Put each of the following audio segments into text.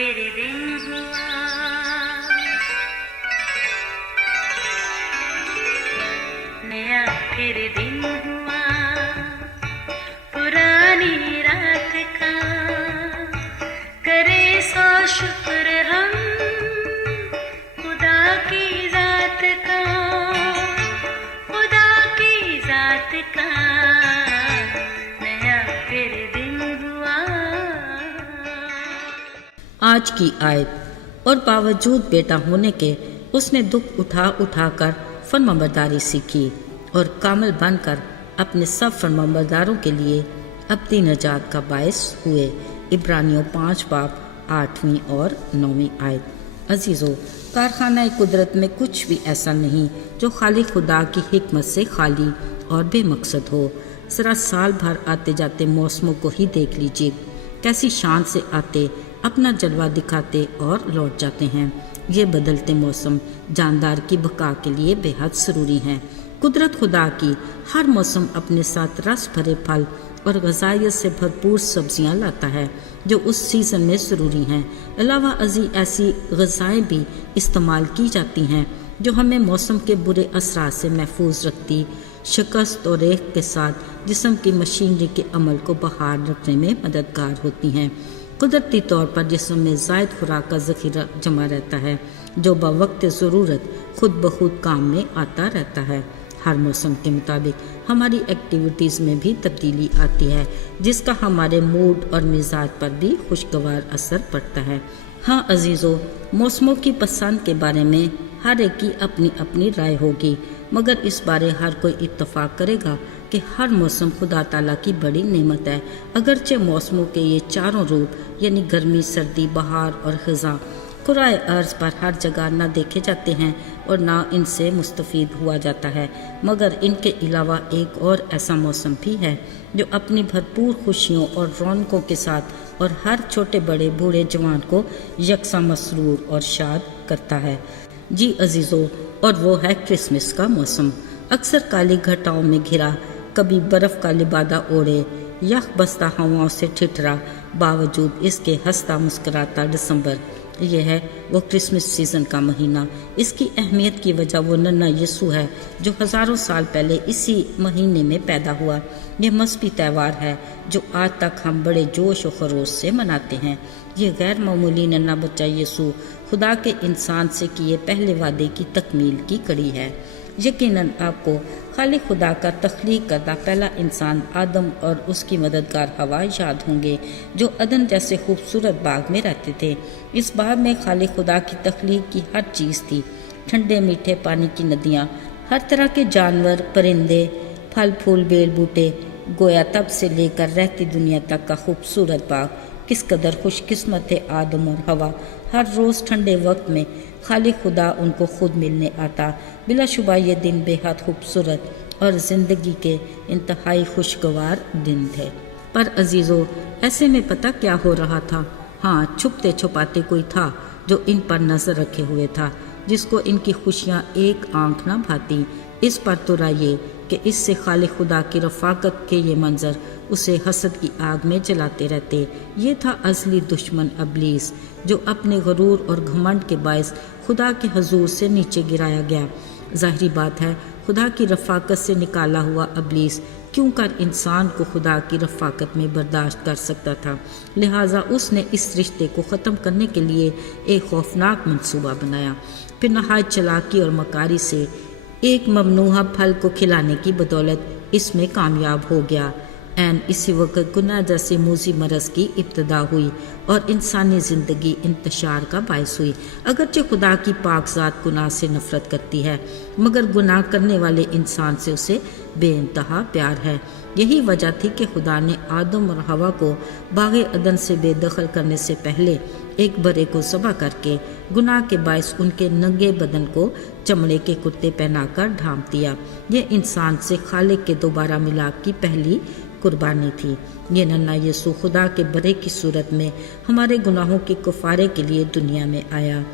फिर दिन हुआ, नया फिर दिन हुआ, पुरानी रात का करे सो शुक्र हम खुदा की जात का, खुदा की जात का नया फिर दिन हुआ। आज की आयत। और बावजूद बेटा होने के उसने दुख उठा उठा कर फरमाबरदारी सीखी और कामिल बनकर अपने सब फरमाबरदारों के लिए अपनी नजात का बायस हुए। इब्रानियों 5 बाब 8वीं और 9वीं आयत। अजीज़ों, कारखाना कुदरत में कुछ भी ऐसा नहीं जो खाली खुदा की हिकमत से खाली और बेमकसद हो। ज़रा साल भर आते जाते मौसमों को ही देख लीजिए, कैसी शान से आते, अपना जलवा दिखाते और लौट जाते हैं। ये बदलते मौसम जानदार की बका के लिए बेहद ज़रूरी हैं। कुदरत खुदा की हर मौसम अपने साथ रस भरे फल और ग़ज़ाइयत से भरपूर सब्जियां लाता है जो उस सीज़न में ज़रूरी हैं। अलावा अज़ी ऐसी ग़ज़ाएँ भी इस्तेमाल की जाती हैं जो हमें मौसम के बुरे असरात से महफूज रखती, शिकस्त और रेख के साथ जिस्म की मशीनरी के अमल को बहाल रखने में मददगार होती हैं। कुदरती तौर पर जिस्म में ज़ायद खुराक का ज़ख़ीरा जमा रहता है जो बवक्त ज़रूरत खुद ब खुद काम में आता रहता है। हर मौसम के मुताबिक हमारी एक्टिविटीज़ में भी तब्दीली आती है जिसका हमारे मूड और मिजाज पर भी खुशगवार असर पड़ता है। हाँ अजीज़ों, मौसमों की पसंद के बारे में हर एक की अपनी अपनी राय होगी, मगर इस बारे हर कोई इत्तफाक करेगा कि हर मौसम खुदा ताला की बड़ी नेमत है। अगरचे मौसमों के ये चारों रूप यानी गर्मी, सर्दी, बहार और ख़ज़ां कुराए अर्ज़ पर हर जगह ना देखे जाते हैं और ना इनसे मुस्तफ़ीद हुआ जाता है, मगर इनके अलावा एक और ऐसा मौसम भी है जो अपनी भरपूर खुशियों और रौनकों के साथ और हर छोटे बड़े बूढ़े जवान को यकसा मसरूर और शाद करता है। जी अजीज़ों, और वो है क्रिसमस का मौसम। अक्सर काली घटाओं में घिरा, कभी बर्फ़ का लिबादा ओढ़े, यख बस्ता हवाओं से ठिठरा, बावजूद इसके हंसता मुस्कराता दिसंबर, यह है वो क्रिसमस सीज़न का महीना। इसकी अहमियत की वजह वो नन्हा यीशु है जो हज़ारों साल पहले इसी महीने में पैदा हुआ। यह मस्बी त्यौहार है जो आज तक हम बड़े जोश और खरोश से मनाते हैं। ये गैर मामूली नन्हा बच्चा यीशु खुदा के इंसान से किए पहले वादे की तकमील की कड़ी है। यकीनन आपको खालिक खुदा का तख्लीक करदा पहला इंसान आदम और उसकी मददगार हवा याद होंगे जो अदन जैसे खूबसूरत बाग में रहते थे। इस बाग में खालिक खुदा की तख्लीक की हर चीज़ थी, ठंडे मीठे पानी की नदियाँ, हर तरह के जानवर, परिंदे, फल फूल, बेल बूटे, गोया तब से लेकर रहती दुनिया तक का खूबसूरत बाग। किस कदर खुशकिस्मत थे आदम और हवा। हर रोज़ ठंडे वक्त में खालिक खुदा उनको खुद मिलने आता। बिलाशुबा ये दिन बेहद खूबसूरत और ज़िंदगी के इंतहाई खुशगवार दिन थे। पर अजीज़ों, ऐसे में पता क्या हो रहा था? हाँ, छुपते छुपाते कोई था जो इन पर नज़र रखे हुए था, जिसको इनकी खुशियाँ एक आंख न भाती। इस पर तो राये कि इससे खालिक खुदा की रफ़ाकत के ये मंजर उसे हसद की आग में जलाते रहते। ये था असली दुश्मन इब्लीस जो अपने गरूर और घमंड के बायस खुदा के हजूर से नीचे गिराया गया। ज़ाहिरी बात है, खुदा की रफ़ाकत से निकाला हुआ इब्लीस क्यों कर इंसान को खुदा की रफ़ाकत में बर्दाश्त कर सकता था। लिहाजा उसने इस रिश्ते को ख़त्म करने के लिए एक खौफनाक मंसूबा बनाया। फिर नहायत चालाकी और मकारी से एक ममनूहा फल को खिलाने की बदौलत इसमें कामयाब हो गया। एन इसी वक्त गुनाह जैसे मूजी मरज़ की इब्तदा हुई और इंसानी ज़िंदगी इंतशार का बायस हुई। अगरचे खुदा की पाकज़ात गुनाह से नफ़रत करती है, मगर गुनाह करने वाले इंसान से उसे बेइंतहा प्यार है। यही वजह थी कि खुदा ने आदम और हवा को बाग़े अदन से बेदखल करने से पहले एक बरे को ज़बह करके गुनाह के बायस उनके नंगे बदन को चमड़े के कुर्ते पहनाकर ढांप दिया। ये इंसान से खालिक के दोबारा मिलाप की पहली कुर्बानी थी। ये नन्हा यीशु खुदा के बरे की सूरत में हमारे गुनाहों के कफ़ारे के लिए दुनिया में आया।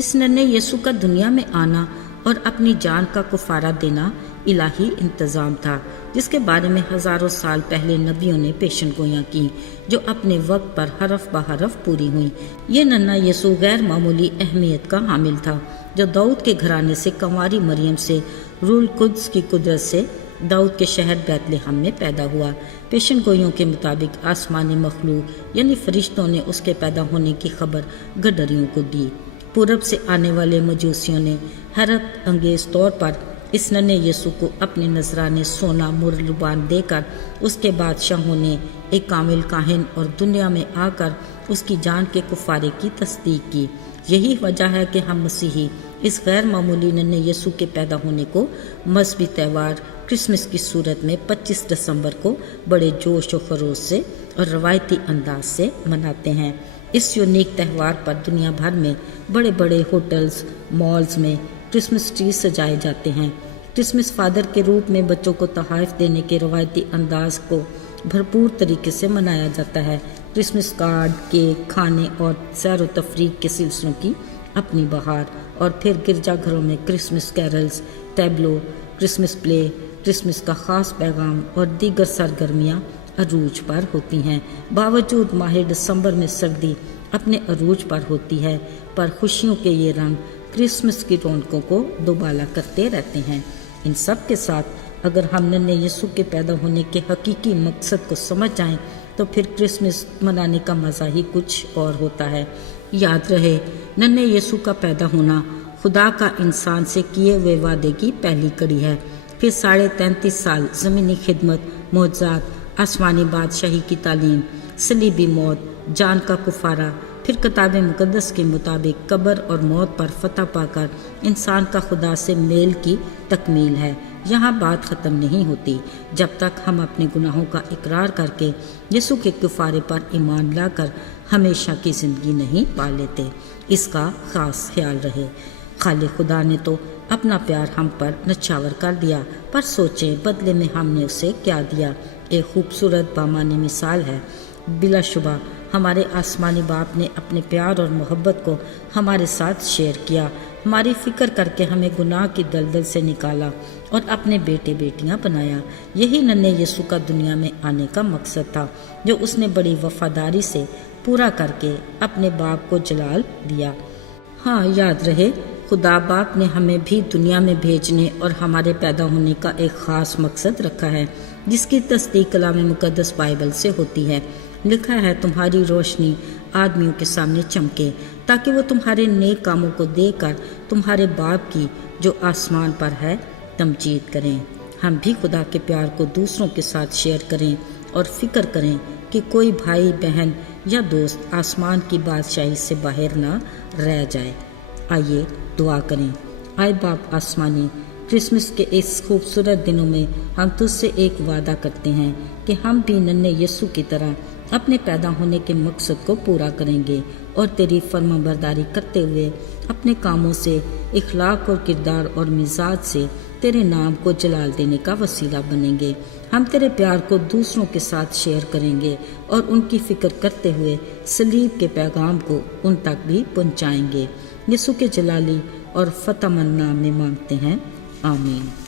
इस नन्हे यीशु का दुनिया में आना और अपनी जान का कफ़ारा देना الہی انتظام تھا جس کے بارے میں ہزاروں سال پہلے نبیوں نے پیشن گوئیاں کی، جو اپنے وقت پر حرف بحرف پوری ہوئیں۔ یہ ننھا یسوع غیر معمولی اہمیت کا حامل تھا، جو داؤد کے گھرانے سے کنواری مریم سے روح القدس کی قدرت سے داؤد کے شہر بیت لحم میں پیدا ہوا۔ پیشن گوئیوں کے مطابق آسمانی مخلوق یعنی فرشتوں نے اس کے پیدا ہونے کی خبر گڈریوں کو دی۔ پورب سے آنے والے مجوسیوں نے حیرت انگیز طور پر اس ننھے یسوع کو اپنے نذرانے سونا مر لبان دے کر اس کے بادشاہوں نے ایک کامل کاہن اور دنیا میں آ کر اس کی جان کے کفارے کی تصدیق کی۔ یہی وجہ ہے کہ ہم مسیحی اس غیر معمولی ننھے یسوع کے پیدا ہونے کو مذہبی تہوار کرسمس کی صورت میں 25 دسمبر کو بڑے جوش و خروش سے اور روایتی انداز سے مناتے ہیں۔ اس یونیک تہوار پر دنیا بھر میں بڑے بڑے ہوٹلز، مالز میں کرسمس ٹری سجائے جاتے ہیں۔ کرسمس فادر کے روپ میں بچوں کو تحائف دینے کے روایتی انداز کو بھرپور طریقے سے منایا جاتا ہے۔ کرسمس کارڈ، کیک، کھانے اور سیر و تفریح کے سلسلوں کی اپنی بہار، اور پھر گرجا گھروں میں کرسمس کیرلز، ٹیبلو، کرسمس پلے، کرسمس کا خاص پیغام اور دیگر سرگرمیاں عروج پر ہوتی ہیں۔ باوجود ماہ دسمبر میں سردی اپنے عروج پر ہوتی ہے، پر خوشیوں کے یہ رنگ کرسمس کی رونقوں کو دوبالا کرتے رہتے ہیں۔ ان سب کے ساتھ اگر ہم ننھے یسوع کے پیدا ہونے کے حقیقی مقصد کو سمجھ جائیں تو پھر کرسمس منانے کا مزہ ہی کچھ اور ہوتا ہے۔ یاد رہے، ننھے یسوع کا پیدا ہونا خدا کا انسان سے کیے ہوئے وعدے کی پہلی کڑی ہے۔ پھر 33.5 سال زمینی خدمت، معجزات، آسمانی بادشاہی کی تعلیم، صلیبی موت، جان کا کفارہ، پھر کتاب مقدس کے مطابق قبر اور موت پر فتح پا کر انسان کا خدا سے میل کی تکمیل ہے۔ یہاں بات ختم نہیں ہوتی جب تک ہم اپنے گناہوں کا اقرار کر کے یسوع کے کفارے پر ایمان لا کر ہمیشہ کی زندگی نہیں پا لیتے۔ اس کا خاص خیال رہے۔ خالق خدا نے تو اپنا پیار ہم پر نچھاور کر دیا، پر سوچیں بدلے میں ہم نے اسے کیا دیا۔ ایک خوبصورت بامانی مثال ہے۔ بلا شبہ ہمارے آسمانی باپ نے اپنے پیار اور محبت کو ہمارے ساتھ شیئر کیا، ہماری فکر کر کے ہمیں گناہ کی دلدل سے نکالا اور اپنے بیٹے بیٹیاں بنایا۔ یہی ننھے یسوع کا دنیا میں آنے کا مقصد تھا، جو اس نے بڑی وفاداری سے پورا کر کے اپنے باپ کو جلال دیا۔ ہاں، یاد رہے، خدا باپ نے ہمیں بھی دنیا میں بھیجنے اور ہمارے پیدا ہونے کا ایک خاص مقصد رکھا ہے، جس کی تصدیق کلام مقدس بائبل سے ہوتی ہے۔ لکھا ہے، تمہاری روشنی آدمیوں کے سامنے چمکے تاکہ وہ تمہارے نیک کاموں کو دیکھ کر تمہارے باپ کی جو آسمان پر ہے تمجید کریں۔ ہم بھی خدا کے پیار کو دوسروں کے ساتھ شیئر کریں اور فکر کریں کہ کوئی بھائی بہن یا دوست آسمان کی بادشاہی سے باہر نہ رہ جائے۔ آئیے دعا کریں۔ آئے باپ آسمانی، کرسمس کے اس خوبصورت دنوں میں ہم تجھ سے ایک وعدہ کرتے ہیں کہ ہم بھی ننھے یسوع کی طرح اپنے پیدا ہونے کے مقصد کو پورا کریں گے اور تیری فرمانبرداری کرتے ہوئے اپنے کاموں سے، اخلاق اور کردار اور مزاج سے تیرے نام کو جلال دینے کا وسیلہ بنیں گے۔ ہم تیرے پیار کو دوسروں کے ساتھ شیئر کریں گے اور ان کی فکر کرتے ہوئے صلیب کے پیغام کو ان تک بھی پہنچائیں گے۔ یسوع کے جلالی اور فتح مند نام میں مانگتے ہیں، آمین۔